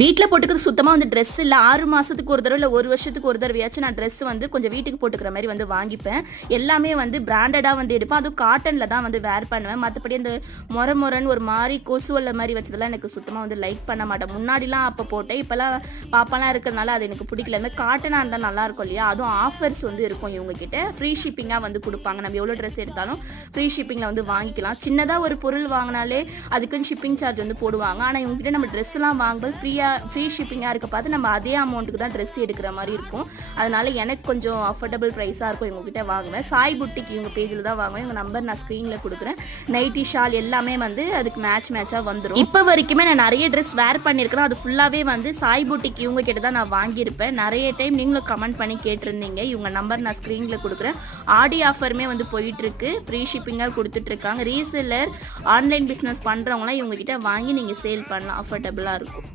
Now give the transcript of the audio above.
வீட்ல போட்டுக்கிறது சுத்தமா வந்து ட்ரெஸ் இல்ல. 6 மாசத்துக்கு ஒரு தடவ இல்ல 1 வருஷத்துக்கு ஒரு தடவையாச்சும் நான் ட்ரெஸ் வந்து கொஞ்சம் வீட்டுக்கு போட்டுக்கிற மாரி வந்து வாங்கிப்பேன். எல்லாமே வந்து பிராண்டடா வந்து எடுப்பேன். அதுவும் காட்டன்ல தான் வந்து வேர் பண்ணுவேன். மத்தபடி அந்த மொரன்னு ஒரு மாரி கொசுவல மாரி வச்சதெல்லாம் எனக்கு சுத்தமா வந்து லைக் பண்ண மாட்டேன். முன்னாடிலாம் அப்ப போட்டேன். இப்பலாம் பாப்பாலாம் இருக்கிறதுனால அது எனக்கு பிடிக்கல. இந்த காட்டனா இருந்தா நல்லா இருக்கும் இல்லையா? அதுவும் ஆஃபர்ஸ் வந்து இருக்கும் இவங்க கிட்ட. ஃப்ரீ ஷிப்பிங்கா வந்து குடுப்பாங்க. நம்ம எவ்வளோ ட்ரெஸ் எடுத்தாலும் ஃப்ரீ ஷிப்பிங்ல வந்து வாங்கிக்கலாம். சின்னதா ஒரு பொருள் வாங்குனாலே அதுக்குன்னு ஷிப்பிங் சார்ஜ் வந்து போடுவாங்க. ஆனா இவங்க கிட்ட நம்ம ட்ரெஸ்லாம் வாங்கும்போது ஃப்ரீ ஷிப்பிங்காக இருக்க பார்த்து நம்ம அதே அமௌண்ட்டுக்கு தான் ட்ரெஸ் எடுக்கிற மாதிரி இருக்கும். அதனால எனக்கு கொஞ்சம் அஃபோர்டபுள் ப்ரைஸாக இருக்கும். இவங்ககிட்ட வாங்குவேன். சாய் புட்டிக் இவங்க பேஜில் தான் வாங்குவேன். இவங்க நம்பர் நான் ஸ்க்ரீனில் கொடுக்குறேன். நைட்டி ஷால் எல்லாமே வந்து அதுக்கு மேட்சாக வந்துடும். இப்போ வரைக்குமே நான் நிறைய ட்ரெஸ் வேர் பண்ணியிருக்கிறேன். அது ஃபுல்லாகவே வந்து சாய் புட்டிக் இவங்க கிட்ட தான் நான் வாங்கியிருப்பேன். நிறைய டைம் நீங்களும் கமெண்ட் பண்ணி கேட்டிருந்தீங்க. இவங்க நம்பர் நான் ஸ்க்ரீனில் கொடுக்குறேன். ஆடி ஆஃபருமே வந்து போயிட்டுருக்கு. ஃப்ரீ ஷிப்பிங்காக கொடுத்துட்ருக்காங்க. ரீசெல்லர் ஆன்லைன் பிஸ்னஸ் பண்ணுறவங்களாம் இவங்ககிட்ட வாங்கி நீங்கள் சேல் பண்ணலாம். அஃபோர்டபுளாக இருக்கும்.